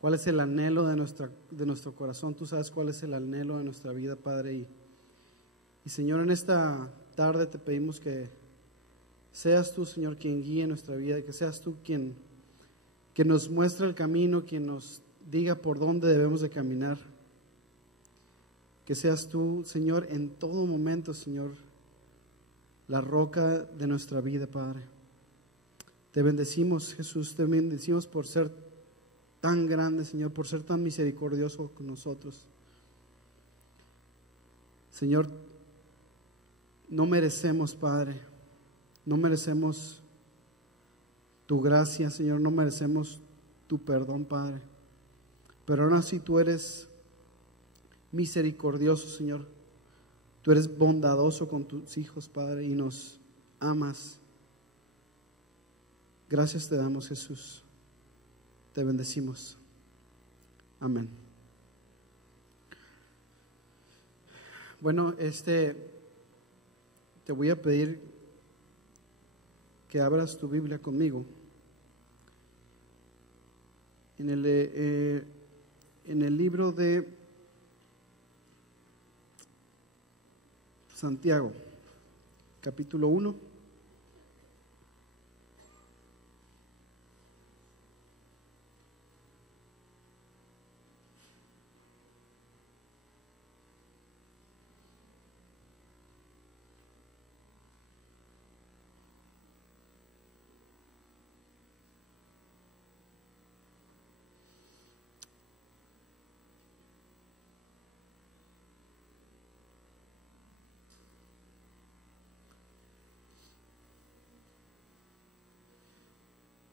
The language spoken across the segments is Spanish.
cuál es el anhelo de nuestro corazón. Tú sabes cuál es el anhelo de nuestra vida, Padre. Y Señor, en esta tarde te pedimos que seas tú, Señor, quien guíe nuestra vida, que seas tú quien nos muestre el camino, quien nos diga por dónde debemos de caminar. Que seas tú, Señor, en todo momento, Señor, la roca de nuestra vida, Padre. Te bendecimos, Jesús, te bendecimos por ser tan grande, Señor, por ser tan misericordioso con nosotros. Señor, no merecemos, Padre, no merecemos tu gracia, Señor, no merecemos tu perdón, Padre, pero aún así tú eres misericordioso, Señor. Tú eres bondadoso con tus hijos, Padre, y nos amas. Gracias te damos, Jesús. Te bendecimos. Amén. Bueno, te voy a pedir que abras tu Biblia conmigo en el libro de Santiago, capítulo 1.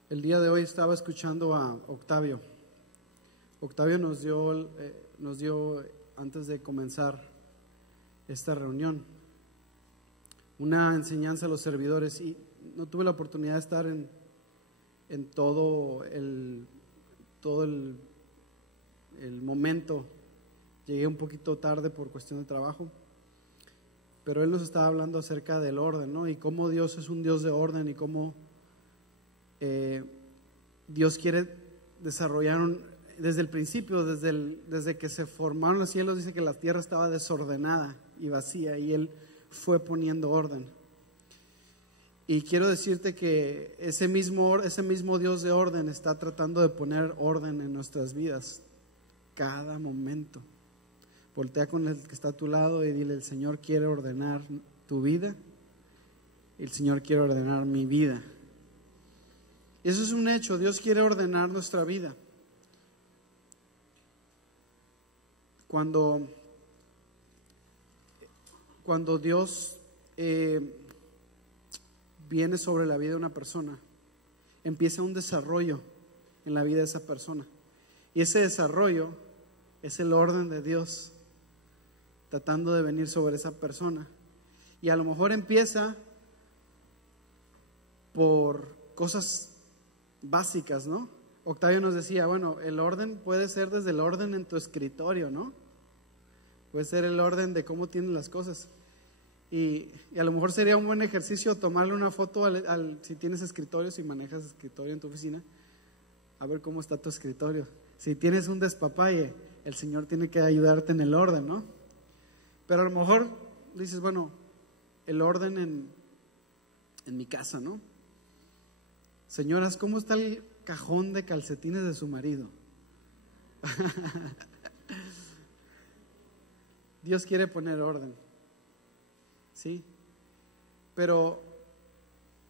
El día de hoy estaba escuchando a Octavio. Octavio nos dio antes de comenzar esta reunión una enseñanza a los servidores, y no tuve la oportunidad de estar en todo el momento. Llegué un poquito tarde por cuestión de trabajo, pero él nos estaba hablando acerca del orden, ¿no? Y cómo Dios es un Dios de orden, y cómo Dios quiere desarrollar desde el principio, desde que se formaron los cielos. Dice que la tierra estaba desordenada y vacía, y Él fue poniendo orden. Y quiero decirte que ese mismo Dios de orden está tratando de poner orden en nuestras vidas cada momento. Voltea con el que está a tu lado y dile: el Señor quiere ordenar tu vida, el Señor quiere ordenar mi vida. Eso es un hecho. Dios quiere ordenar nuestra vida. Cuando Dios viene sobre la vida de una persona, empieza un desarrollo en la vida de esa persona. Y ese desarrollo es el orden de Dios tratando de venir sobre esa persona. Y a lo mejor empieza por cosas básicas, ¿no? Octavio nos decía, bueno, el orden puede ser desde el orden en tu escritorio, ¿no? Puede ser el orden de cómo tienes las cosas. Y a lo mejor sería un buen ejercicio tomarle una foto si tienes escritorio, si manejas escritorio en tu oficina, a ver cómo está tu escritorio. Si tienes un despapalle, el Señor tiene que ayudarte en el orden, ¿no? Pero a lo mejor dices, bueno, el orden en mi casa, ¿no? Señoras, ¿cómo está el cajón de calcetines de su marido? Dios quiere poner orden, ¿sí? Pero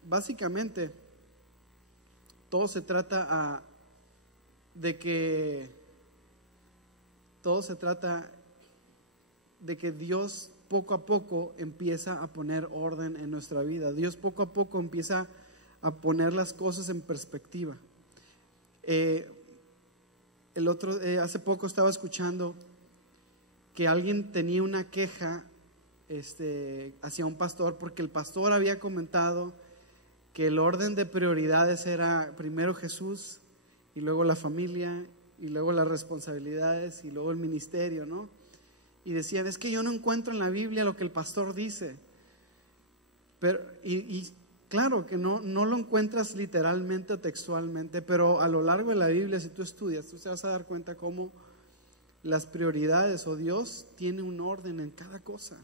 básicamente todo se trata de que Dios poco a poco empieza a poner orden en nuestra vida. Dios poco a poco empieza a poner las cosas en perspectiva. Hace poco estaba escuchando que alguien tenía una queja hacia un pastor, porque el pastor había comentado que el orden de prioridades era primero Jesús, y luego la familia, y luego las responsabilidades, y luego el ministerio, ¿no? Y decían, es que yo no encuentro en la Biblia lo que el pastor dice. Pero, y claro que no lo encuentras literalmente o textualmente, pero a lo largo de la Biblia, si tú estudias, tú te vas a dar cuenta cómo las prioridades o Dios tiene un orden en cada cosa.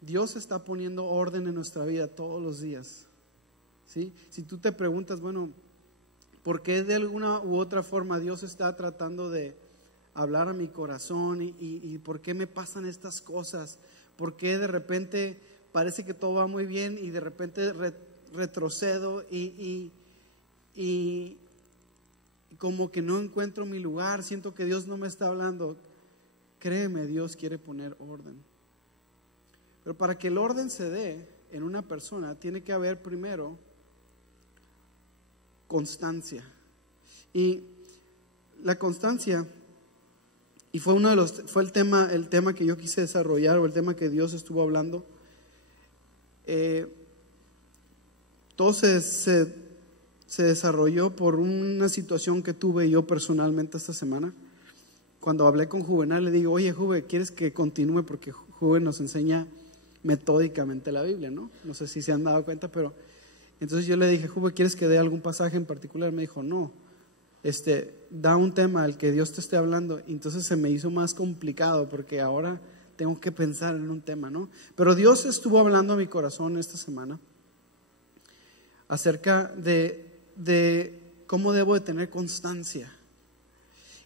Dios está poniendo orden en nuestra vida todos los días, ¿sí? Si tú te preguntas, bueno, ¿por qué de alguna u otra forma Dios está tratando de hablar a mi corazón y por qué me pasan estas cosas? ¿Por qué de repente parece que todo va muy bien y de repente retrocedo y como que no encuentro mi lugar? Siento que Dios no me está hablando. Créeme, Dios quiere poner orden. Pero para que el orden se dé en una persona, tiene que haber primero constancia. Y la constancia, y fue el tema que yo quise desarrollar, o el tema que Dios estuvo hablando. Todo se desarrolló por una situación que tuve yo personalmente esta semana. Cuando hablé con Juvenal, le digo, oye Juve, ¿quieres que continúe? Porque Juve nos enseña metódicamente la Biblia, ¿no? No sé si se han dado cuenta, pero entonces yo le dije, Juve, ¿quieres que dé algún pasaje en particular? Me dijo, no, da un tema al que Dios te esté hablando. Y entonces se me hizo más complicado porque ahora tengo que pensar en un tema, ¿no? Pero Dios estuvo hablando a mi corazón esta semana acerca de cómo debo de tener constancia.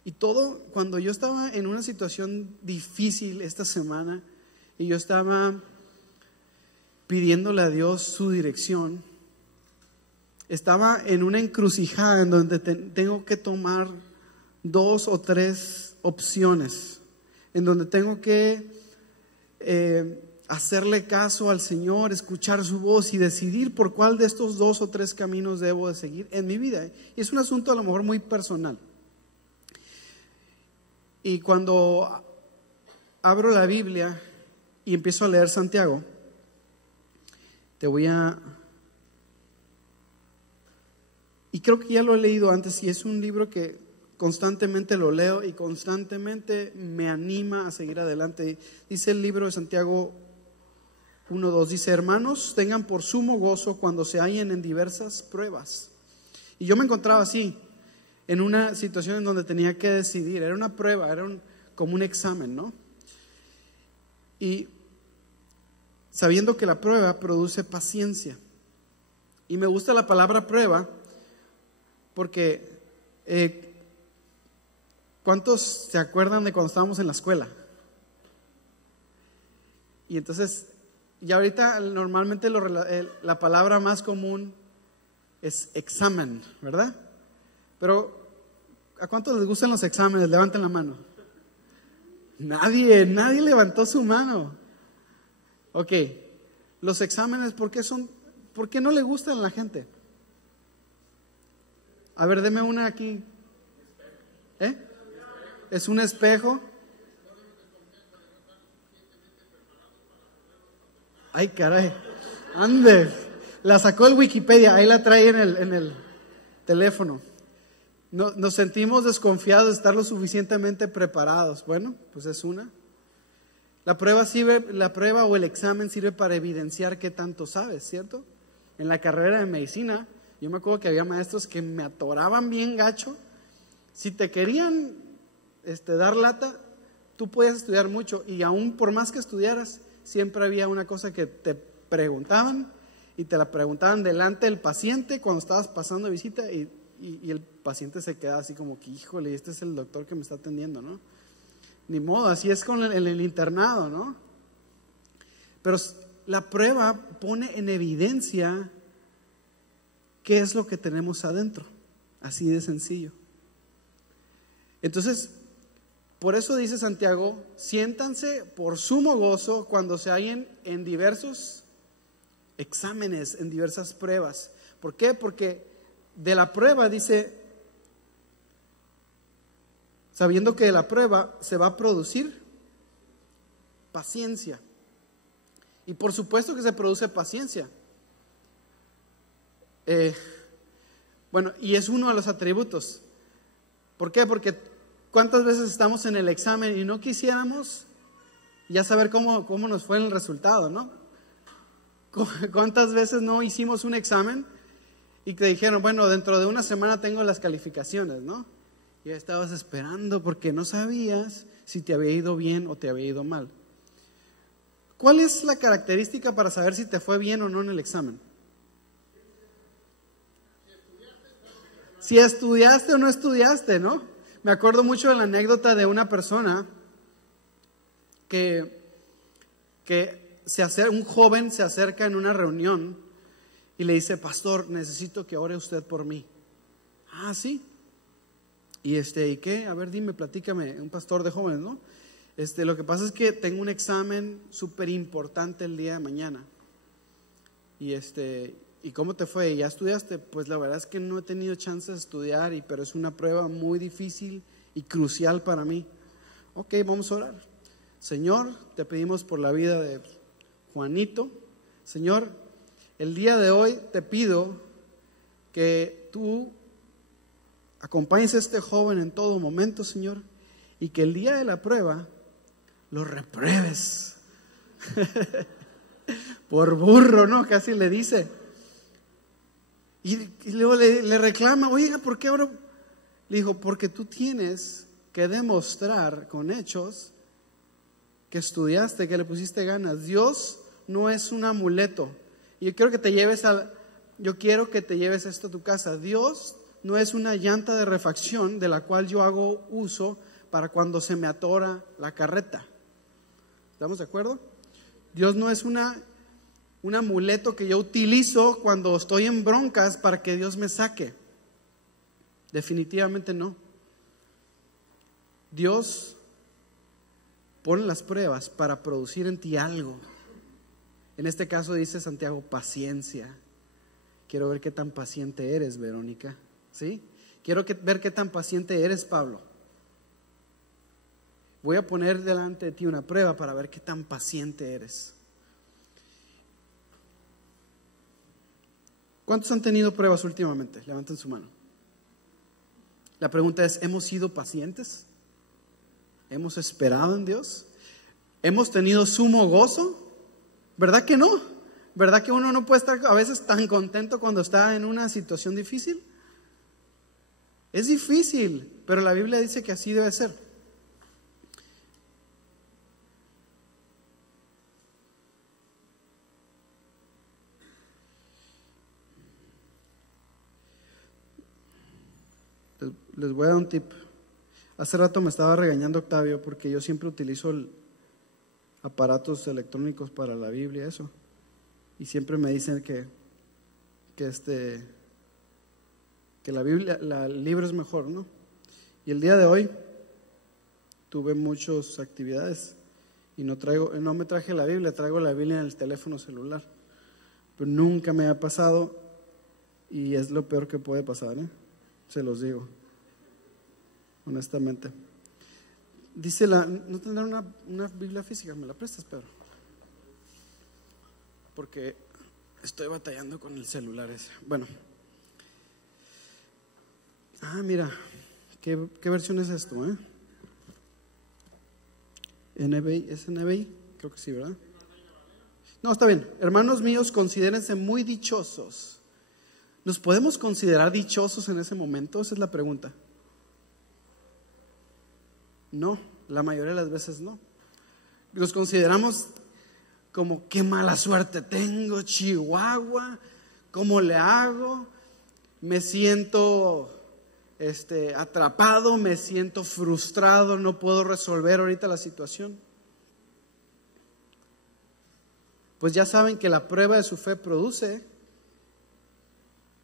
Y todo, cuando yo estaba en una situación difícil esta semana y yo estaba pidiéndole a Dios su dirección, estaba en una encrucijada en donde tengo que tomar 2 o 3 opciones, en donde tengo que hacerle caso al Señor, escuchar su voz y decidir por cuál de estos 2 o 3 caminos debo de seguir en mi vida. Y es un asunto a lo mejor muy personal. Y cuando abro la Biblia y empiezo a leer Santiago, y creo que ya lo he leído antes, y es un libro que constantemente lo leo y constantemente me anima a seguir adelante. Dice el libro de Santiago 1:2, dice, hermanos, tengan por sumo gozo cuando se hallen en diversas pruebas. Y yo me encontraba así, en una situación en donde tenía que decidir, era una prueba, como un examen, ¿no? Y sabiendo que la prueba produce paciencia. Y me gusta la palabra prueba porque ¿cuántos se acuerdan de cuando estábamos en la escuela? Y entonces, ya ahorita normalmente la palabra más común es examen, ¿verdad? Pero ¿a cuántos les gustan los exámenes? Levanten la mano. Nadie levantó su mano. Ok, los exámenes, ¿por qué no le gustan a la gente? A ver, deme una aquí. ¿Es un espejo? Ay, caray. Ande, la sacó el Wikipedia, ahí la trae en el teléfono. Nos sentimos desconfiados de estar lo suficientemente preparados. Bueno, pues es una. La prueba o el examen sirve para evidenciar qué tanto sabes, ¿cierto? En la carrera de medicina, yo me acuerdo que había maestros que me atoraban bien gacho. Si te querían dar lata, tú podías estudiar mucho, y aún por más que estudiaras, siempre había una cosa que te preguntaban, y te la preguntaban delante del paciente cuando estabas pasando visita, y el paciente se queda así como que, híjole, este es el doctor que me está atendiendo, ¿no? Ni modo, así es con el internado, ¿no? Pero la prueba pone en evidencia qué es lo que tenemos adentro, así de sencillo. Entonces, por eso dice Santiago, siéntanse por sumo gozo cuando se hallen en diversos exámenes, en diversas pruebas. ¿Por qué? Porque de la prueba dice, sabiendo que de la prueba se va a producir paciencia. Y por supuesto que se produce paciencia. Bueno, y es uno de los atributos. ¿Por qué? Porque ¿cuántas veces estamos en el examen y no quisiéramos ya saber cómo nos fue el resultado, ¿no? ¿Cuántas veces no hicimos un examen y te dijeron, bueno, dentro de una semana tengo las calificaciones, ¿no? Y estabas esperando porque no sabías si te había ido bien o te había ido mal. ¿Cuál es la característica para saber si te fue bien o no en el examen? Si estudiaste o no estudiaste, ¿no? Me acuerdo mucho de la anécdota de una persona que un joven se acerca en una reunión y le dice, pastor, necesito que ore usted por mí. Ah, sí. ¿Y qué? A ver, dime, platícame, un pastor de jóvenes, ¿no? Lo que pasa es que tengo un examen súper importante el día de mañana. ¿Y cómo te fue? ¿Ya estudiaste? Pues la verdad es que no he tenido chance de estudiar, pero es una prueba muy difícil y crucial para mí. Ok, vamos a orar. Señor, te pedimos por la vida de Juanito. Señor, el día de hoy te pido que tú acompañes a este joven en todo momento, Señor, y que el día de la prueba lo repruebes. Por burro, ¿no? Casi le dice. Y luego le reclama, oiga, ¿por qué ahora? Le dijo, porque tú tienes que demostrar con hechos que estudiaste, que le pusiste ganas. Dios no es un amuleto. Y yo quiero que te lleves esto a tu casa. Dios no es una llanta de refacción de la cual yo hago uso para cuando se me atora la carreta. ¿Estamos de acuerdo? Dios no es un amuleto que yo utilizo cuando estoy en broncas para que Dios me saque. Definitivamente no. Dios pone las pruebas para producir en ti algo. En este caso dice Santiago, paciencia. Quiero ver qué tan paciente eres, Verónica. ¿Sí? Quiero ver qué tan paciente eres, Pablo. Voy a poner delante de ti una prueba para ver qué tan paciente eres. ¿Cuántos han tenido pruebas últimamente? Levanten su mano. La pregunta es, ¿hemos sido pacientes? ¿Hemos esperado en Dios? ¿Hemos tenido sumo gozo? ¿Verdad que no? ¿Verdad que uno no puede estar a veces tan contento cuando está en una situación difícil? Es difícil, pero la Biblia dice que así debe ser. Les voy a dar un tip. Hace rato me estaba regañando Octavio porque yo siempre utilizo aparatos electrónicos para la Biblia, eso. Y siempre me dicen que la Biblia, el libro es mejor, ¿no? Y el día de hoy tuve muchas actividades y no me traje la Biblia, traigo la Biblia en el teléfono celular. Pero nunca me ha pasado y es lo peor que puede pasar, ¿eh? Se los digo. Honestamente. Dice ¿no tendrán una Biblia física? ¿Me la prestas, Pedro? Porque estoy batallando con el celular ese. Bueno. Mira, ¿qué versión es esto, NBI, ¿es NBI? Creo que sí, ¿verdad? No, está bien. Hermanos míos, considérense muy dichosos. ¿Nos podemos considerar dichosos en ese momento? Esa es la pregunta. No, la mayoría de las veces no. Nos consideramos como qué mala suerte tengo, Chihuahua, ¿cómo le hago? Me siento atrapado, me siento frustrado, no puedo resolver ahorita la situación. Pues ya saben que la prueba de su fe produce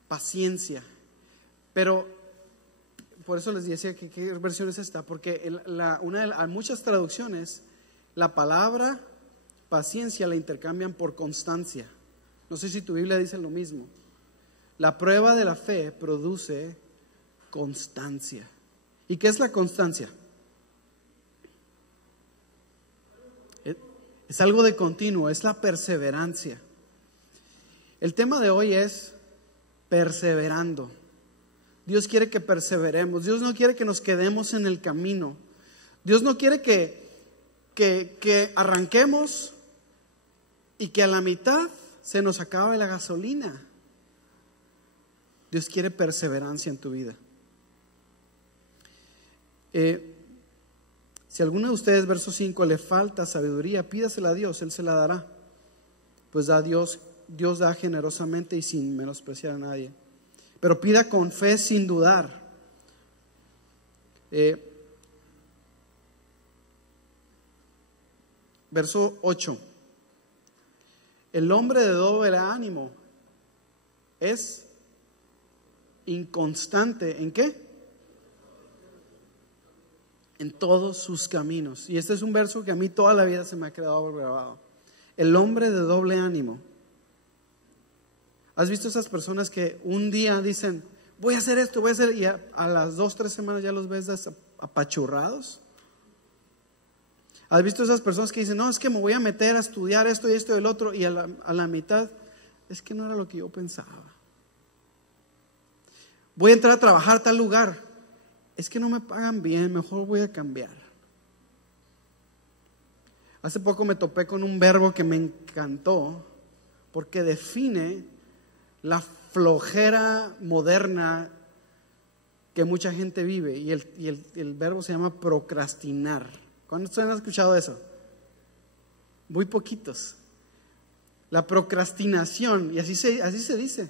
paciencia, pero por eso les decía que qué versión es esta, porque hay muchas traducciones la palabra paciencia la intercambian por constancia. No sé si tu Biblia dice lo mismo. La prueba de la fe produce constancia. ¿Y qué es la constancia? Es algo de continuo, es la perseverancia. El tema de hoy es perseverando. Dios quiere que perseveremos. Dios no quiere que nos quedemos en el camino. Dios no quiere que arranquemos y que a la mitad se nos acaba la gasolina. Dios quiere perseverancia en tu vida. Si a alguno de ustedes, verso 5, le falta sabiduría, pídasela a Dios, Él se la dará. Pues Dios da generosamente y sin menospreciar a nadie. Pero pida con fe sin dudar. Verso 8. El hombre de doble ánimo es inconstante. ¿En qué? En todos sus caminos. Y este es un verso que a mí toda la vida se me ha quedado grabado. El hombre de doble ánimo. ¿Has visto esas personas que un día dicen, voy a hacer esto, voy a hacer, y a las 2-3 semanas ya los ves apachurrados? ¿Has visto esas personas que dicen, no, es que me voy a meter a estudiar esto y esto y el otro, y a la mitad, es que no era lo que yo pensaba? Voy a entrar a trabajar a tal lugar, es que no me pagan bien, mejor voy a cambiar. Hace poco me topé con un verbo que me encantó, porque define la flojera moderna que mucha gente vive, y el verbo se llama procrastinar. ¿Cuántos han escuchado eso? Muy poquitos. La procrastinación, y así se dice.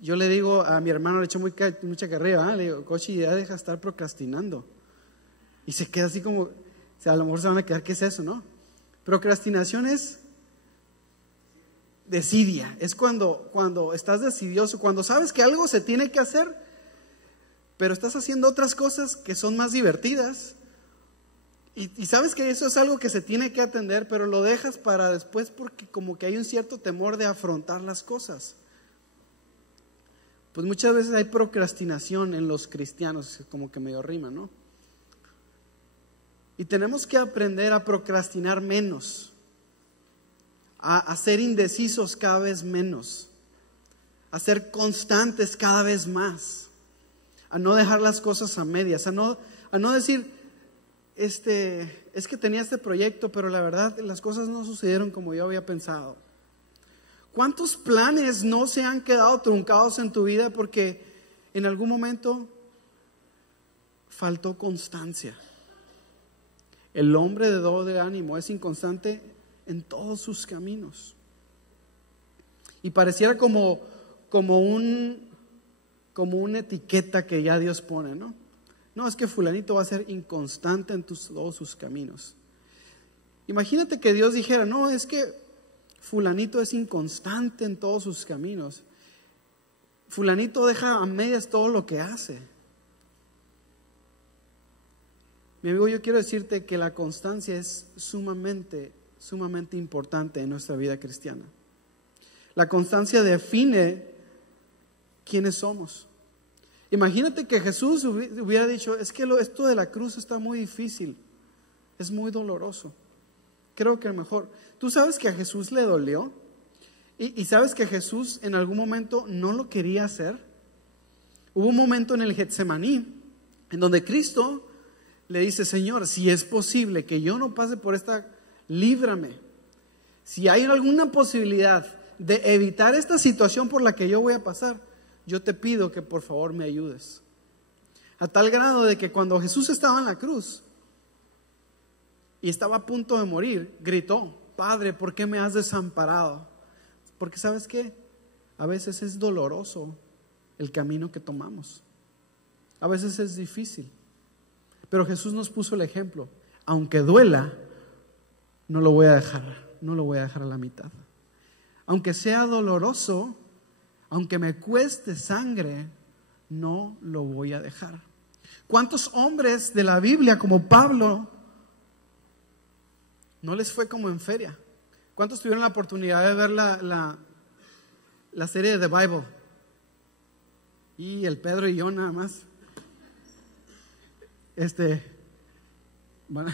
Yo le digo a mi hermano, le echo mucha carrera, le digo, Cochi, ya deja de estar procrastinando. Y se queda así como, o sea, a lo mejor se van a quedar, ¿qué es eso, no? Procrastinación es desidia, es cuando estás decidioso, cuando sabes que algo se tiene que hacer, pero estás haciendo otras cosas que son más divertidas, y sabes que eso es algo que se tiene que atender, pero lo dejas para después porque como que hay un cierto temor de afrontar las cosas. Pues muchas veces hay procrastinación en los cristianos, como que medio rima, ¿no? Y tenemos que aprender a procrastinar menos, a ser indecisos cada vez menos, a ser constantes cada vez más, a no dejar las cosas a medias, a no decir, es que tenía este proyecto, pero la verdad las cosas no sucedieron como yo había pensado. ¿Cuántos planes no se han quedado truncados en tu vida porque en algún momento faltó constancia? El hombre de doble ánimo es inconstante en todos sus caminos. Y pareciera como una etiqueta que ya Dios pone, ¿no? No, es que fulanito va a ser inconstante en todos sus caminos. Imagínate que Dios dijera, no, es que fulanito es inconstante en todos sus caminos. Fulanito deja a medias todo lo que hace. Mi amigo, yo quiero decirte que la constancia es sumamente importante en nuestra vida cristiana. La constancia define quiénes somos. Imagínate que Jesús hubiera dicho, es que esto de la cruz está muy difícil, es muy doloroso. Creo que mejor. ¿Tú sabes que a Jesús le dolió? ¿Y sabes que Jesús en algún momento no lo quería hacer? Hubo un momento en el Getsemaní en donde Cristo le dice, Señor, si es posible que yo no pase por esta, líbrame. Si hay alguna posibilidad de evitar esta situación por la que yo voy a pasar, yo te pido que por favor me ayudes. A tal grado de que cuando Jesús estaba en la cruz y estaba a punto de morir, gritó, Padre, ¿por qué me has desamparado? Porque ¿sabes qué? A veces es doloroso el camino que tomamos. A veces es difícil. Pero Jesús nos puso el ejemplo. Aunque duela, no lo voy a dejar a la mitad. Aunque sea doloroso, aunque me cueste sangre, no lo voy a dejar. ¿Cuántos hombres de la Biblia como Pablo no les fue como en feria? ¿Cuántos tuvieron la oportunidad de ver la serie de The Bible? Y el Pedro y yo nada más. Bueno,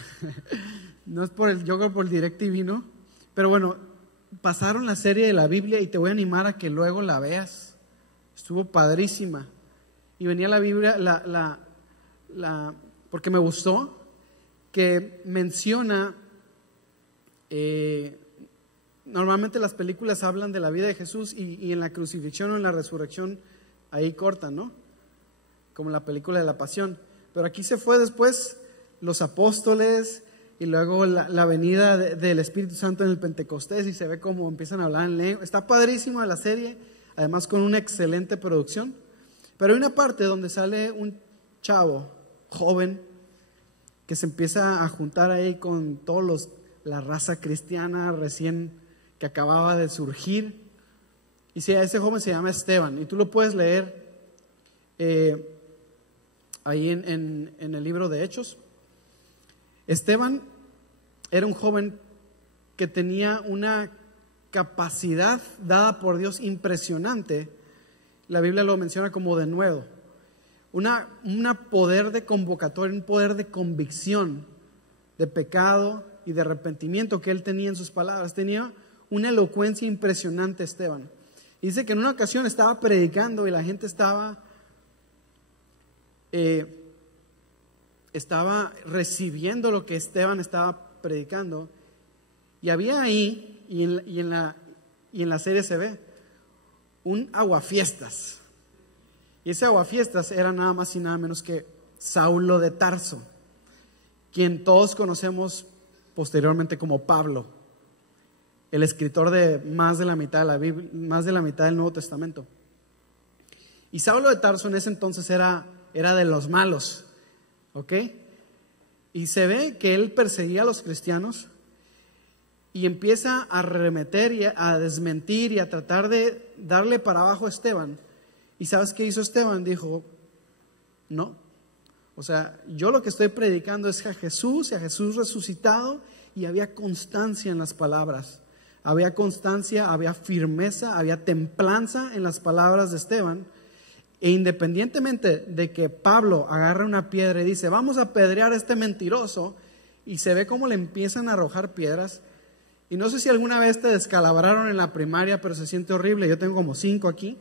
no es yo creo por el DirecTV, ¿no? Pero bueno, pasaron la serie de la Biblia y te voy a animar a que luego la veas. Estuvo padrísima. Y venía la Biblia, porque me gustó, que menciona normalmente las películas hablan de la vida de Jesús y en la crucifixión o en la resurrección ahí cortan, ¿no? Como la película de la Pasión. Pero aquí se fue después los apóstoles y luego la venida del Espíritu Santo en el Pentecostés, y se ve cómo empiezan a hablar en lengua. Está padrísima la serie, además con una excelente producción. Pero hay una parte donde sale un chavo joven que se empieza a juntar ahí con todos la raza cristiana recién que acababa de surgir. Y ese joven se llama Esteban, y tú lo puedes leer ahí en el libro de Hechos. Esteban era un joven que tenía una capacidad dada por Dios impresionante. La Biblia lo menciona como de nuevo. Una poder de convocatoria, un poder de convicción de pecado y de arrepentimiento que él tenía en sus palabras. Tenía una elocuencia impresionante Esteban. Y dice que en una ocasión estaba predicando y la gente estaba recibiendo lo que Esteban estaba predicando, y había ahí, y en la serie se ve, un aguafiestas, y ese aguafiestas era nada más y nada menos que Saulo de Tarso, quien todos conocemos posteriormente como Pablo, el escritor de más de la mitad de la Biblia, más de la mitad del Nuevo Testamento. Y Saulo de Tarso en ese entonces era de los malos, ¿ok? Y se ve que él perseguía a los cristianos y empieza a arremeter y a desmentir y a tratar de darle para abajo a Esteban. ¿Y sabes qué hizo Esteban? Dijo, no, o sea, yo lo que estoy predicando es a Jesús y a Jesús resucitado, y había constancia en las palabras, había constancia, había firmeza, había templanza en las palabras de Esteban. E independientemente de que Pablo agarra una piedra y dice, vamos a apedrear a este mentiroso, y se ve cómo le empiezan a arrojar piedras. Y no sé si alguna vez te descalabraron en la primaria, pero se siente horrible. Yo tengo como 5 aquí.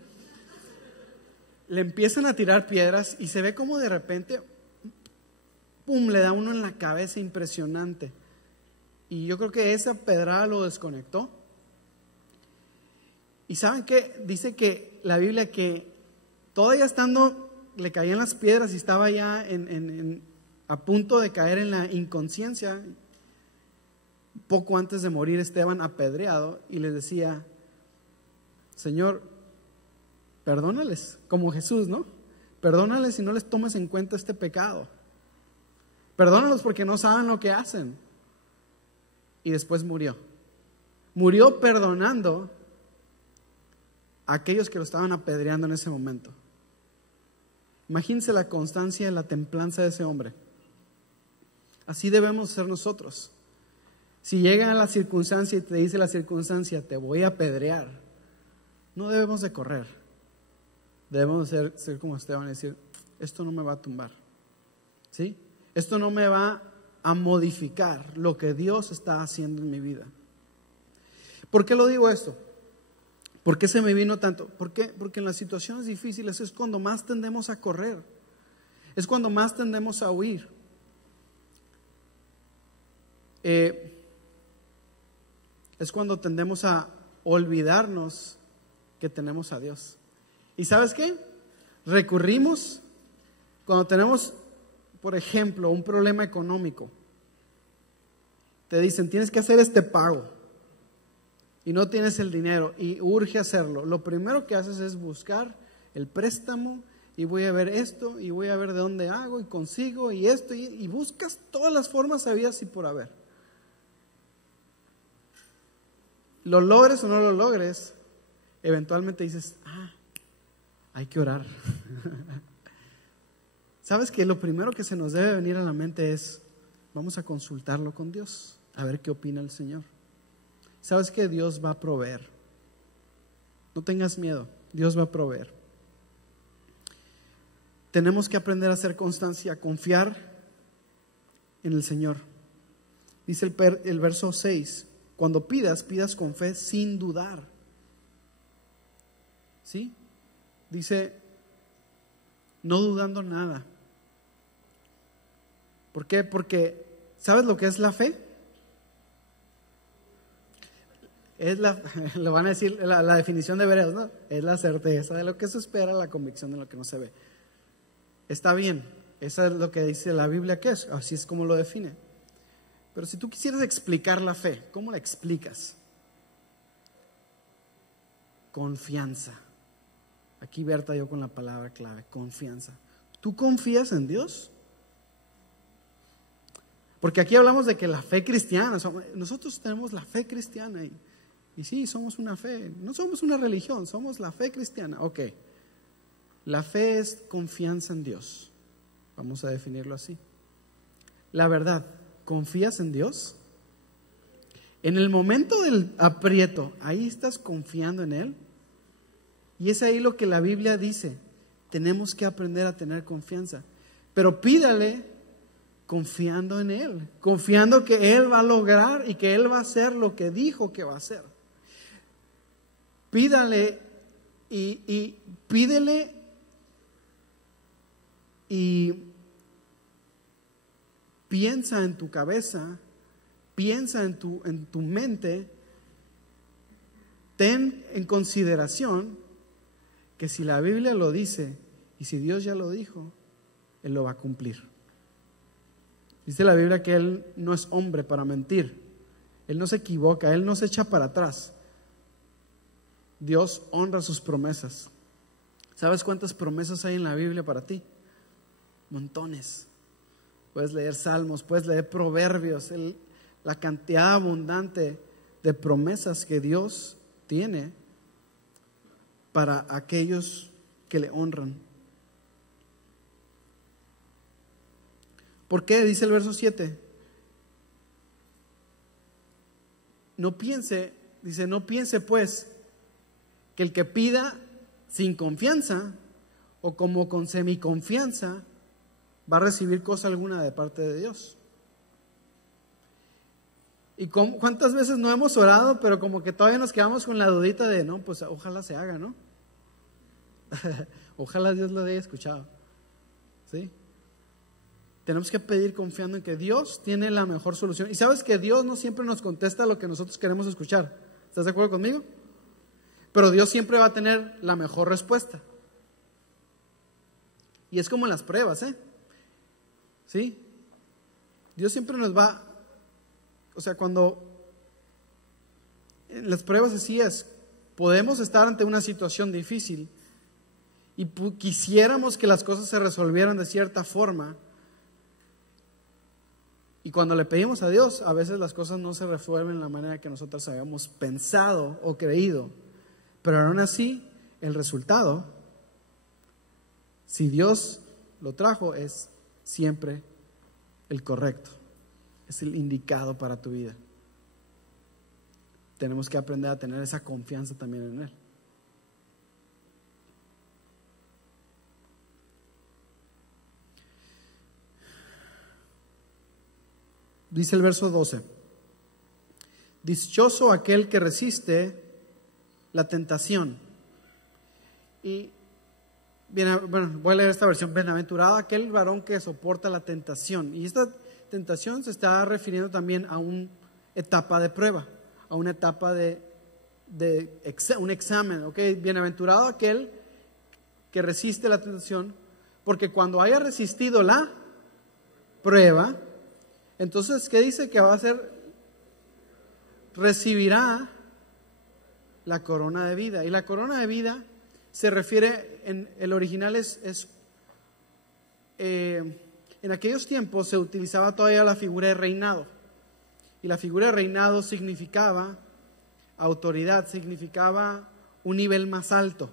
Le empiezan a tirar piedras y se ve como de repente, pum, le da uno en la cabeza impresionante. Y yo creo que esa pedrada lo desconectó. ¿Y saben qué? Dice que la Biblia que todavía estando, le caían las piedras y estaba ya a punto de caer en la inconsciencia, poco antes de morir Esteban apedreado, y les decía, Señor, perdónales, como Jesús, ¿no? Perdónales y no les tomes en cuenta este pecado. Perdónalos porque no saben lo que hacen. Y después murió. Murió perdonando a aquellos que lo estaban apedreando en ese momento. Imagínense la constancia y la templanza de ese hombre. Así debemos ser nosotros. Si llega a la circunstancia y te dice la circunstancia, te voy a apedrear, no debemos de correr. Debemos ser como Esteban y decir, esto no me va a tumbar, ¿sí? Esto no me va a modificar lo que Dios está haciendo en mi vida. ¿Por qué lo digo esto? ¿Por qué se me vino tanto? ¿Por qué? Porque en las situaciones difíciles es cuando más tendemos a correr, es cuando más tendemos a huir. Es cuando tendemos a olvidarnos que tenemos a Dios. ¿Y sabes qué? Recurrimos cuando tenemos, por ejemplo, un problema económico. Te dicen, tienes que hacer este pago y no tienes el dinero y urge hacerlo. Lo primero que haces es buscar el préstamo y voy a ver esto y voy a ver de dónde hago y consigo y esto y buscas todas las formas habidas y por haber. Lo logres o no lo logres, eventualmente dices, hay que orar. ¿Sabes que lo primero que se nos debe venir a la mente es, vamos a consultarlo con Dios, a ver qué opina el Señor? ¿Sabes que Dios va a proveer? No tengas miedo, Dios va a proveer. Tenemos que aprender a hacer constancia, a confiar en el Señor. Dice el verso 6, cuando pidas con fe sin dudar. ¿Sí? Dice, no dudando nada. ¿Por qué? Porque, ¿sabes lo que es la fe? lo van a decir, la definición de Hebreos, ¿no? Es la certeza de lo que se espera, la convicción de lo que no se ve. Está bien, eso es lo que dice la Biblia que es, así es como lo define. Pero si tú quisieras explicar la fe, ¿cómo la explicas? Confianza. Aquí Berta dio con la palabra clave, confianza. ¿Tú confías en Dios? Porque aquí hablamos de que la fe cristiana, nosotros tenemos la fe cristiana y sí, somos una fe, no somos una religión, somos la fe cristiana. Ok, la fe es confianza en Dios, vamos a definirlo así. La verdad, ¿confías en Dios? En el momento del aprieto, ahí estás confiando en Él. Y es ahí lo que la Biblia dice, tenemos que aprender a tener confianza. Pero pídale confiando en Él, confiando que Él va a lograr y que Él va a hacer lo que dijo que va a hacer. Pídale y pídele y piensa en tu cabeza, piensa en tu mente, ten en consideración que si la Biblia lo dice y si Dios ya lo dijo, Él lo va a cumplir. Dice la Biblia que Él no es hombre para mentir, Él no se equivoca, Él no se echa para atrás. Dios honra sus promesas. ¿Sabes cuántas promesas hay en la Biblia para ti? Montones. Puedes leer Salmos, puedes leer Proverbios, la cantidad abundante de promesas que Dios tiene para aquellos que le honran. ¿Por qué? Dice el verso 7. No piense pues que el que pida sin confianza o como con semiconfianza va a recibir cosa alguna de parte de Dios. ¿Y cuántas veces no hemos orado, pero como que todavía nos quedamos con la dudita de, no, pues ojalá se haga, ¿no? Ojalá Dios lo haya escuchado. ¿Sí? Tenemos que pedir confiando en que Dios tiene la mejor solución. Y sabes que Dios no siempre nos contesta lo que nosotros queremos escuchar. ¿Estás de acuerdo conmigo? Pero Dios siempre va a tener la mejor respuesta. Y es como en las pruebas, ¿eh? ¿Sí? Dios siempre nos va, o sea, cuando en las pruebas así es, podemos estar ante una situación difícil y quisiéramos que las cosas se resolvieran de cierta forma. Y cuando le pedimos a Dios, a veces las cosas no se resuelven de la manera que nosotros habíamos pensado o creído. Pero aún así, el resultado, si Dios lo trajo, es siempre el correcto. Es el indicado para tu vida. Tenemos que aprender a tener esa confianza también en Él. Dice el verso 12. Dichoso aquel que resiste la tentación. Y bueno, voy a leer esta versión. Bienaventurado aquel varón que soporta la tentación. Y esta tentación se está refiriendo también a una etapa de prueba, a una etapa de un examen. ¿Okay? Bienaventurado aquel que resiste la tentación, porque cuando haya resistido la prueba, entonces, ¿qué dice que va a hacer? Recibirá la corona de vida. Y la corona de vida se refiere, en el original en aquellos tiempos se utilizaba todavía la figura de reinado. Y la figura de reinado significaba autoridad, significaba un nivel más alto.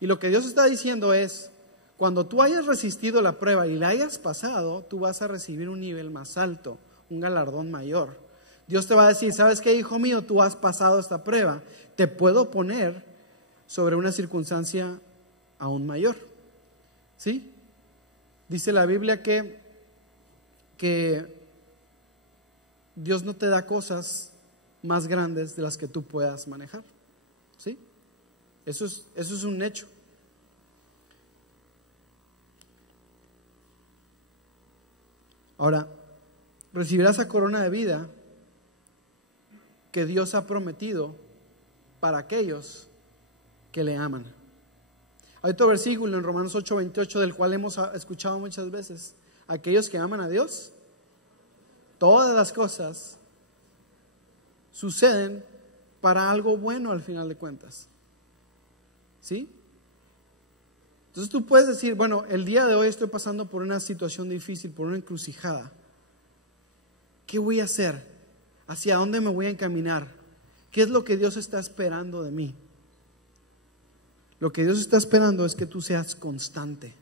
Y lo que Dios está diciendo es, cuando tú hayas resistido la prueba y la hayas pasado, tú vas a recibir un nivel más alto, un galardón mayor. Dios te va a decir, ¿sabes qué, hijo mío? Tú has pasado esta prueba. Te puedo poner sobre una circunstancia aún mayor. ¿Sí? Dice la Biblia que Dios no te da cosas más grandes de las que tú puedas manejar. ¿Sí? Eso es un hecho. Ahora, recibirás esa corona de vida que Dios ha prometido para aquellos que le aman. Hay otro versículo en Romanos 8:28 del cual hemos escuchado muchas veces. Aquellos que aman a Dios, todas las cosas suceden para algo bueno al final de cuentas. ¿Sí? Entonces tú puedes decir, bueno, el día de hoy estoy pasando por una situación difícil, por una encrucijada. ¿Qué voy a hacer? ¿Hacia dónde me voy a encaminar? ¿Qué es lo que Dios está esperando de mí? Lo que Dios está esperando es que tú seas constante,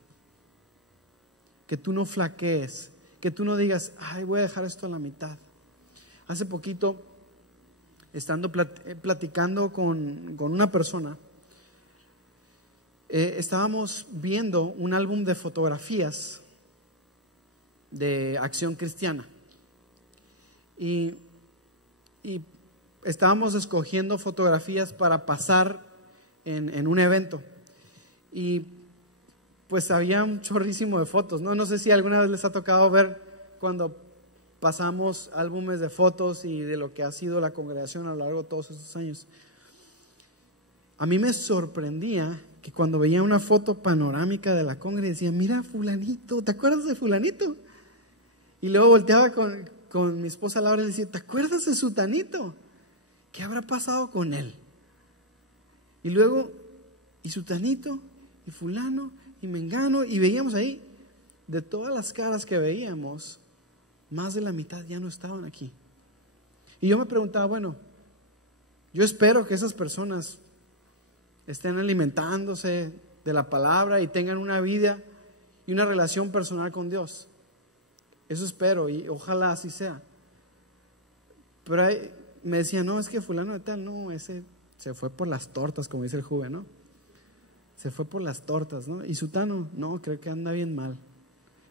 que tú no flaquees, que tú no digas, ay, voy a dejar esto a la mitad. Hace poquito, estando platicando con una persona, estábamos viendo un álbum de fotografías de Acción Cristiana y estábamos escogiendo fotografías para pasar en un evento, y pues había un chorrísimo de fotos, ¿no? No sé si alguna vez les ha tocado ver cuando pasamos álbumes de fotos y de lo que ha sido la congregación a lo largo de todos estos años. A mí me sorprendía que cuando veía una foto panorámica de la congregación decía, mira fulanito, ¿te acuerdas de fulanito? Y luego volteaba con mi esposa Laura y le decía, ¿te acuerdas de sutanito? ¿Qué habrá pasado con él? Y luego, y sutanito, y fulano, y mengano, y veíamos ahí, de todas las caras que veíamos, más de la mitad ya no estaban aquí. Y yo me preguntaba, bueno, yo espero que esas personas estén alimentándose de la palabra y tengan una vida y una relación personal con Dios. Eso espero y ojalá así sea. Pero ahí me decía, no, es que fulano de tal, no, ese se fue por las tortas, como dice el joven, ¿no? Se fue por las tortas, ¿no? Y sutano, no, creo que anda bien mal.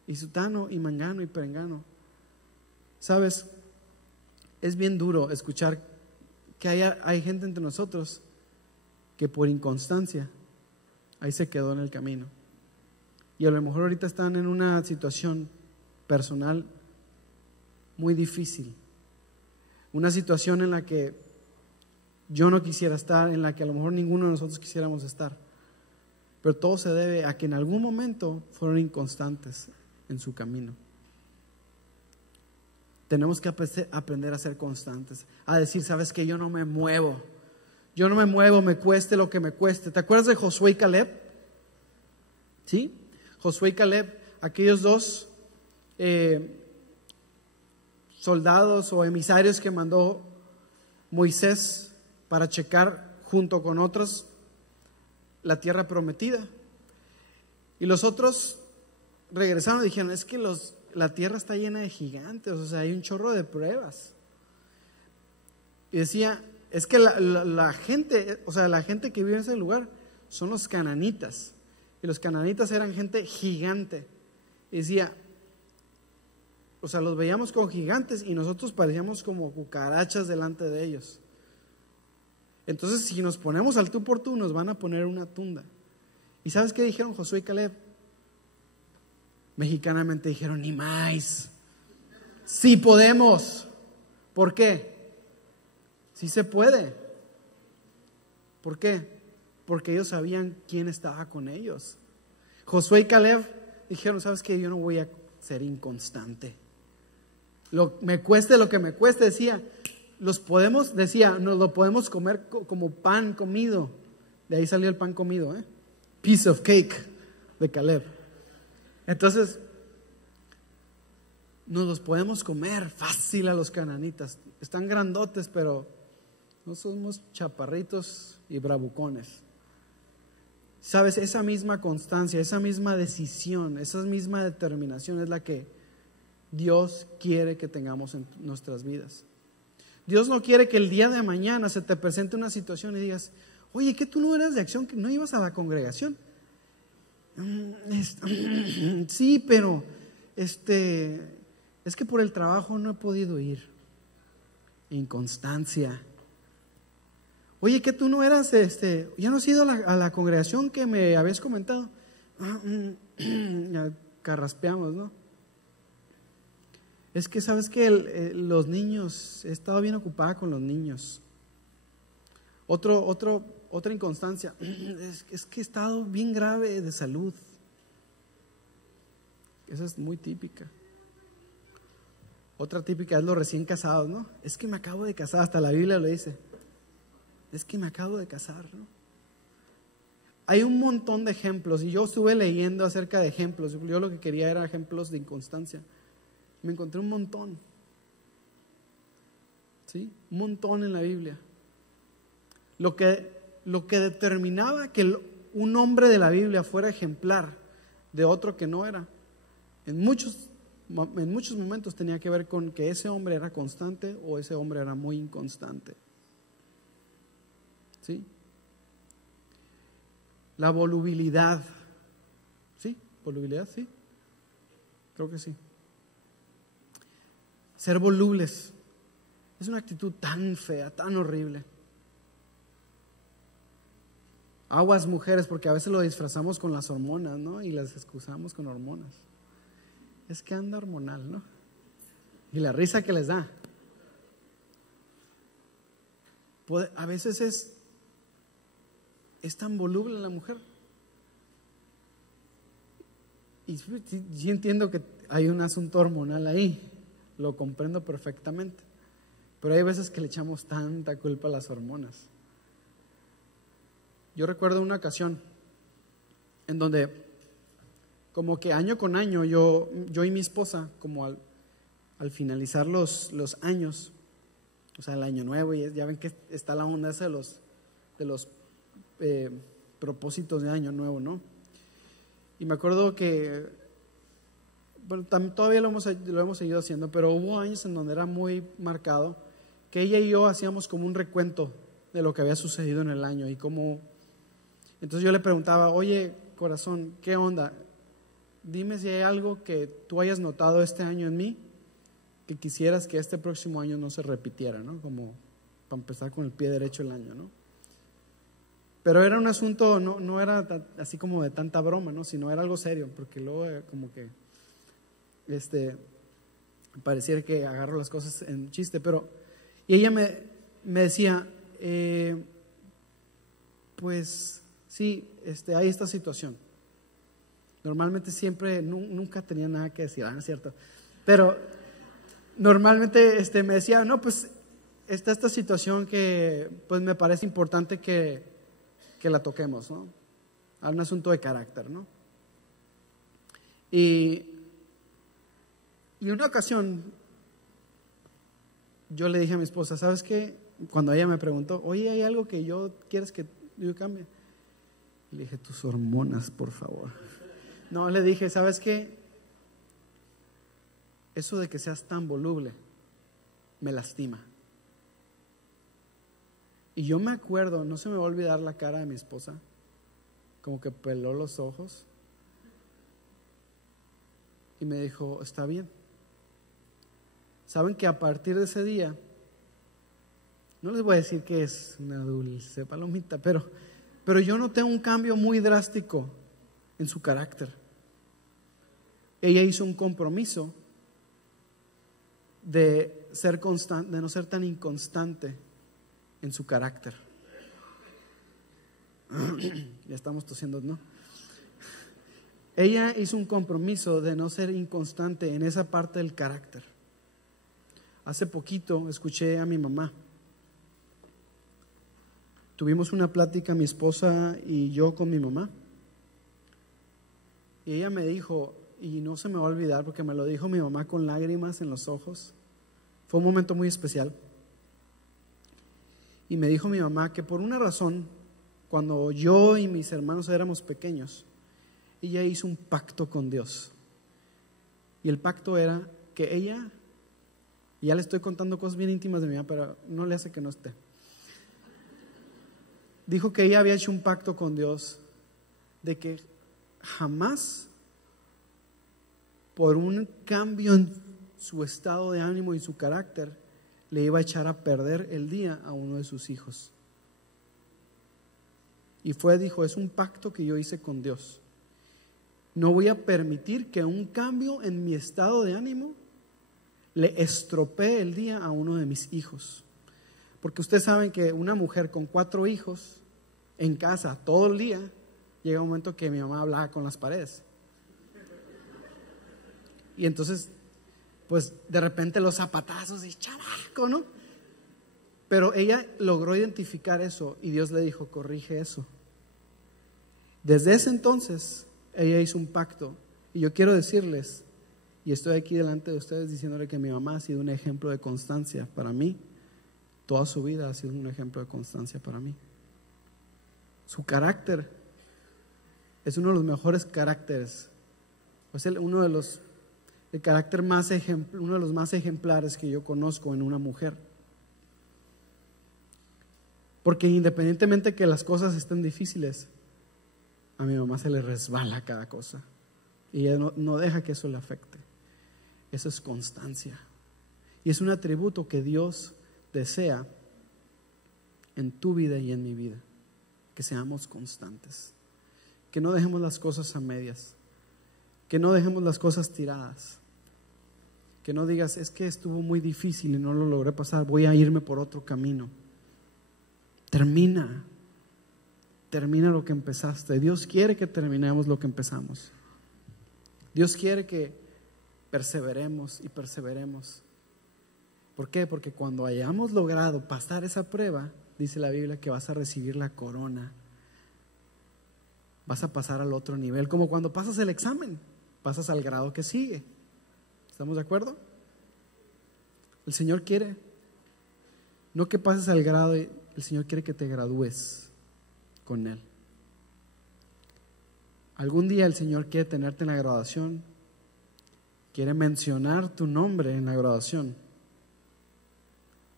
Y sutano, y mangano, y perengano. ¿Sabes? Es bien duro escuchar que hay gente entre nosotros que por inconstancia ahí se quedó en el camino. Y a lo mejor ahorita están en una situación personal muy difícil. Una situación en la que yo no quisiera estar, en la que a lo mejor ninguno de nosotros quisiéramos estar. Pero todo se debe a que en algún momento fueron inconstantes en su camino. Tenemos que aprender a ser constantes, a decir, sabes que yo no me muevo, me cueste lo que me cueste. ¿Te acuerdas de Josué y Caleb? ¿Sí? Josué y Caleb, aquellos dos soldados o emisarios que mandó Moisés para checar junto con otros la tierra prometida. Y los otros regresaron y dijeron, es que la tierra está llena de gigantes, o sea, hay un chorro de pruebas. Y decía, es que la gente, o sea, la gente que vive en ese lugar son los cananitas. Y los cananitas eran gente gigante. Y decía, o sea, los veíamos como gigantes y nosotros parecíamos como cucarachas delante de ellos. Entonces, si nos ponemos al tú por tú, nos van a poner una tunda. ¿Y sabes qué dijeron Josué y Caleb? Mexicanamente dijeron, ni más. Sí podemos. ¿Por qué? Sí se puede. ¿Por qué? Porque ellos sabían quién estaba con ellos. Josué y Caleb dijeron, ¿sabes qué? Yo no voy a ser inconstante. Me cueste lo que me cueste, nos lo podemos comer como pan comido. De ahí salió el pan comido, piece of cake de Caleb. Entonces, nos los podemos comer fácil a los cananitas. Están grandotes, pero no somos chaparritos y bravucones. Sabes, esa misma constancia, esa misma decisión, esa misma determinación es la que Dios quiere que tengamos en nuestras vidas. Dios no quiere que el día de mañana se te presente una situación y digas, oye, ¿que tú no eras de Acción, que no ibas a la congregación? Sí, pero es que por el trabajo no he podido ir. Inconstancia. Oye, ¿que tú no eras, ya no has ido a la congregación que me habías comentado? Carraspeamos, ¿no? Es que sabes que los niños, he estado bien ocupada con los niños. Otra inconstancia, es que he estado bien grave de salud. Esa es muy típica. Otra típica es los recién casados, ¿no? Es que me acabo de casar, hasta la Biblia lo dice. Es que me acabo de casar, ¿no? Hay un montón de ejemplos y yo estuve leyendo acerca de ejemplos. Yo lo que quería era ejemplos de inconstancia. Me encontré un montón. ¿Sí? Un montón en la Biblia. Lo que determinaba que un hombre de la Biblia fuera ejemplar de otro que no era, en muchos momentos tenía que ver con que ese hombre era constante o ese hombre era muy inconstante. ¿Sí? La volubilidad. ¿Sí? ¿Volubilidad? Sí. Creo que sí. Ser volubles es una actitud tan fea, tan horrible. Aguas, mujeres, porque a veces lo disfrazamos con las hormonas, ¿no? Y las excusamos con hormonas. Es que anda hormonal, ¿no? Y la risa que les da. A veces es tan voluble la mujer. Y sí entiendo que hay un asunto hormonal ahí, lo comprendo perfectamente. Pero hay veces que le echamos tanta culpa a las hormonas. Yo recuerdo una ocasión en donde como que año con año yo y mi esposa, como al finalizar los años, o sea, el año nuevo, y ya ven que está la onda esa de los propósitos de año nuevo, ¿no? Y me acuerdo que, bueno, todavía lo hemos seguido haciendo, pero hubo años en donde era muy marcado que ella y yo hacíamos como un recuento de lo que había sucedido en el año y cómo. Entonces yo le preguntaba, oye, corazón, ¿qué onda? Dime si hay algo que tú hayas notado este año en mí que quisieras que este próximo año no se repitiera, ¿no? Como para empezar con el pie derecho el año, ¿no? Pero era un asunto, no era así como de tanta broma, ¿no? Sino era algo serio, porque luego como que pareciera que agarro las cosas en chiste, pero y ella me decía, pues sí, hay esta situación. Normalmente siempre, nunca tenía nada que decir, ¿no es cierto? Pero normalmente me decía, no, pues está esta situación que pues me parece importante que la toquemos, ¿no? Hay un asunto de carácter, ¿no? Y una ocasión yo le dije a mi esposa, ¿sabes qué? Cuando ella me preguntó, oye, ¿hay algo que quieres que yo cambie? Le dije, tus hormonas, por favor. No, le dije, ¿sabes qué? Eso de que seas tan voluble me lastima. Y yo me acuerdo, no se me va a olvidar la cara de mi esposa, como que peló los ojos y me dijo, está bien. Saben que a partir de ese día, no les voy a decir que es una dulce palomita, pero yo noté un cambio muy drástico en su carácter. Ella hizo un compromiso de ser constante, de no ser tan inconstante en su carácter. Ya estamos tosiendo, ¿no? Ella hizo un compromiso de no ser inconstante en esa parte del carácter. Hace poquito escuché a mi mamá. Tuvimos una plática, mi esposa y yo, con mi mamá. Y ella me dijo, y no se me va a olvidar porque me lo dijo mi mamá con lágrimas en los ojos. Fue un momento muy especial. Y me dijo mi mamá que por una razón, cuando yo y mis hermanos éramos pequeños, ella hizo un pacto con Dios. Y el pacto era que ella, y ya le estoy contando cosas bien íntimas de mi mamá, pero no le hace que no esté. Dijo que ella había hecho un pacto con Dios de que jamás, por un cambio en su estado de ánimo y su carácter, le iba a echar a perder el día a uno de sus hijos. Y dijo, es un pacto que yo hice con Dios. No voy a permitir que un cambio en mi estado de ánimo le estropee el día a uno de mis hijos. Porque ustedes saben que una mujer con 4 hijos en casa todo el día, llega un momento que mi mamá hablaba con las paredes. Y entonces, pues de repente los zapatazos y chamaco, ¿no? Pero ella logró identificar eso y Dios le dijo, corrige eso. Desde ese entonces, ella hizo un pacto. Y yo quiero decirles, y estoy aquí delante de ustedes diciéndole que mi mamá ha sido un ejemplo de constancia para mí. Toda su vida ha sido un ejemplo de constancia para mí. Su carácter es uno de los mejores caracteres. Es uno de los más ejemplares que yo conozco en una mujer. Porque independientemente que las cosas estén difíciles, a mi mamá se le resbala cada cosa. Y ella no deja que eso le afecte. Eso es constancia. Y es un atributo que Dios desea en tu vida y en mi vida. Que seamos constantes. Que no dejemos las cosas a medias. Que no dejemos las cosas tiradas. Que no digas, es que estuvo muy difícil y no lo logré pasar, voy a irme por otro camino. Termina lo que empezaste. Dios quiere que terminemos lo que empezamos. Dios quiere que perseveremos y perseveremos. ¿Por qué? Porque cuando hayamos logrado pasar esa prueba, dice la Biblia que vas a recibir la corona. Vas a pasar al otro nivel, como cuando pasas el examen, pasas al grado que sigue. ¿Estamos de acuerdo? El Señor quiere, no que pases al grado, el Señor quiere que te gradúes con Él. Algún día el Señor quiere tenerte en la graduación, quiere mencionar tu nombre en la graduación,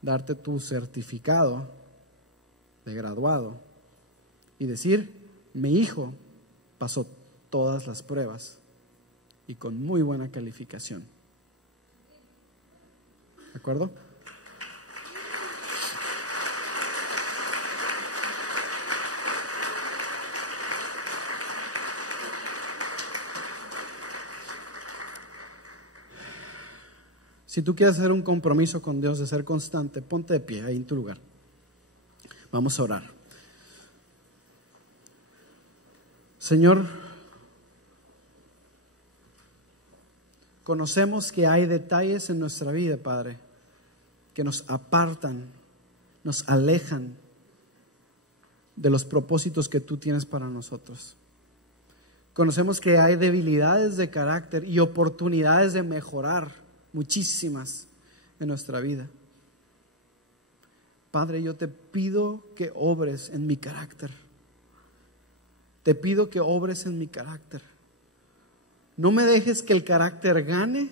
darte tu certificado de graduado y decir, mi hijo pasó todas las pruebas y con muy buena calificación. ¿De acuerdo? Si tú quieres hacer un compromiso con Dios de ser constante, ponte de pie ahí en tu lugar. Vamos a orar. Señor, conocemos que hay detalles en nuestra vida, Padre, que nos apartan, nos alejan de los propósitos que tú tienes para nosotros. Conocemos que hay debilidades de carácter y oportunidades de mejorar muchísimas en nuestra vida. Padre, yo te pido que obres en mi carácter. Te pido que obres en mi carácter. No me dejes que el carácter gane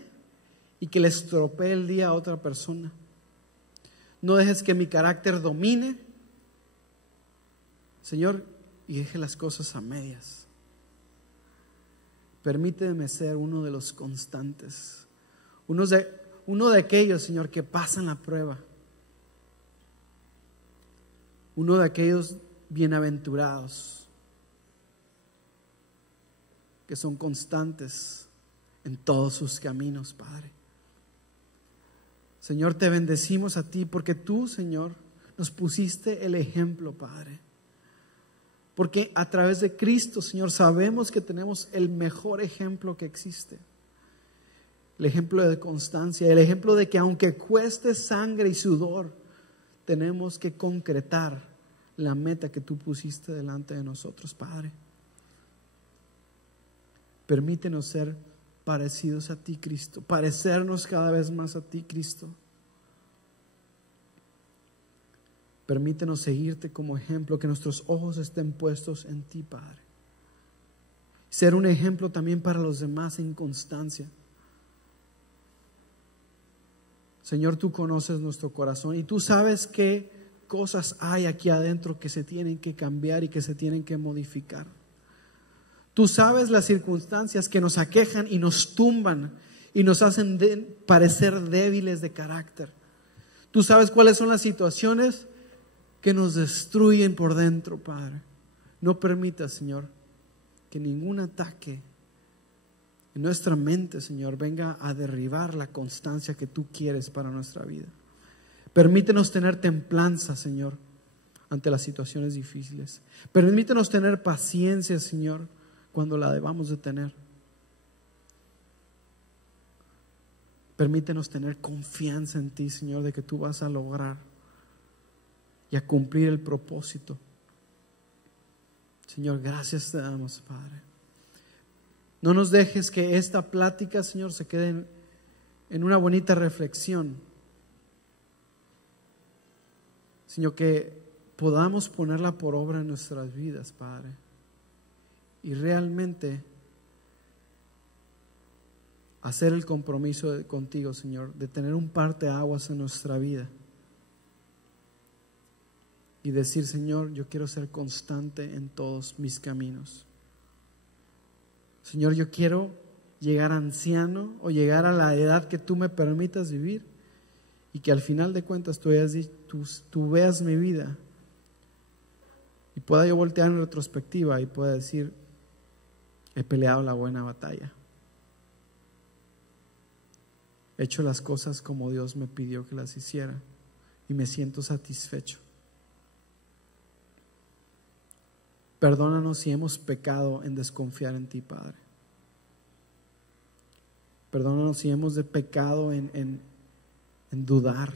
y que le estropee el día a otra persona. No dejes que mi carácter domine, Señor, y deje las cosas a medias. Permíteme ser uno de los constantes. Uno de aquellos, Señor, que pasan la prueba. Uno de aquellos bienaventurados que son constantes en todos sus caminos, Padre. Señor, te bendecimos a ti porque tú, Señor, nos pusiste el ejemplo, Padre. Porque a través de Cristo, Señor, sabemos que tenemos el mejor ejemplo que existe. El ejemplo de constancia, el ejemplo de que aunque cueste sangre y sudor, tenemos que concretar la meta que tú pusiste delante de nosotros, Padre. Permítenos ser parecidos a ti, Cristo, parecernos cada vez más a ti, Cristo. Permítenos seguirte como ejemplo, que nuestros ojos estén puestos en ti, Padre. Ser un ejemplo también para los demás en constancia. Señor, tú conoces nuestro corazón y tú sabes qué cosas hay aquí adentro que se tienen que cambiar y que se tienen que modificar. Tú sabes las circunstancias que nos aquejan y nos tumban y nos hacen parecer débiles de carácter. Tú sabes cuáles son las situaciones que nos destruyen por dentro, Padre. No permitas, Señor, que ningún ataque en nuestra mente, Señor, venga a derribar la constancia que tú quieres para nuestra vida. Permítenos tener templanza, Señor, ante las situaciones difíciles. Permítenos tener paciencia, Señor, cuando la debamos de tener. Permítenos tener confianza en ti, Señor, de que tú vas a lograr y a cumplir el propósito. Señor, gracias te damos, Padre. No nos dejes que esta plática, Señor, se quede en una bonita reflexión. Señor, que podamos ponerla por obra en nuestras vidas, Padre. Y realmente hacer el compromiso contigo, Señor, de tener un parteaguas en nuestra vida. Y decir, Señor, yo quiero ser constante en todos mis caminos. Señor, yo quiero llegar anciano o llegar a la edad que tú me permitas vivir y que al final de cuentas tú veas mi vida y pueda yo voltear en retrospectiva y pueda decir, he peleado la buena batalla. He hecho las cosas como Dios me pidió que las hiciera y me siento satisfecho. Perdónanos si hemos pecado en desconfiar en ti, Padre. Perdónanos si hemos pecado en dudar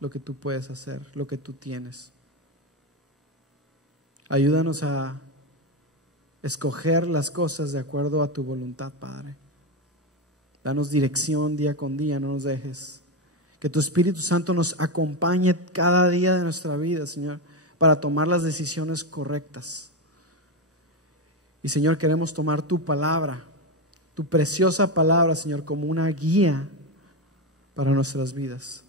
lo que tú puedes hacer, lo que tú tienes. Ayúdanos a escoger las cosas de acuerdo a tu voluntad, Padre. Danos dirección día con día, no nos dejes. Que tu Espíritu Santo nos acompañe cada día de nuestra vida, Señor, para tomar las decisiones correctas. Y Señor, queremos tomar tu palabra, tu preciosa palabra, Señor, como una guía para nuestras vidas,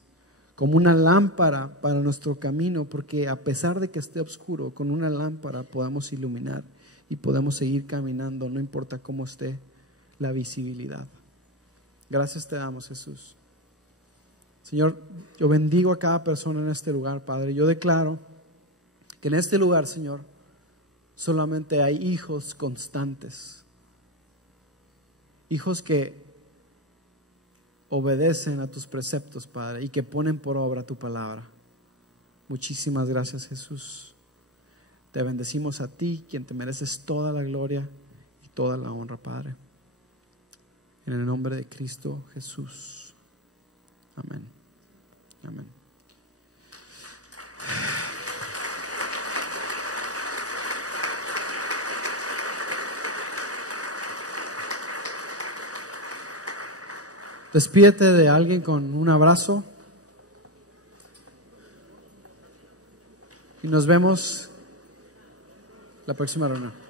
como una lámpara para nuestro camino, porque a pesar de que esté oscuro, con una lámpara podemos iluminar y podemos seguir caminando, no importa cómo esté la visibilidad. Gracias te damos, Jesús. Señor, yo bendigo a cada persona en este lugar, Padre. Yo declaro que en este lugar, Señor, solamente hay hijos constantes, hijos que obedecen a tus preceptos, Padre, y que ponen por obra tu palabra. Muchísimas gracias, Jesús. Te bendecimos a ti, quien te mereces toda la gloria y toda la honra, Padre. En el nombre de Cristo Jesús. Amén. Amén. Despídete de alguien con un abrazo y nos vemos la próxima reunión.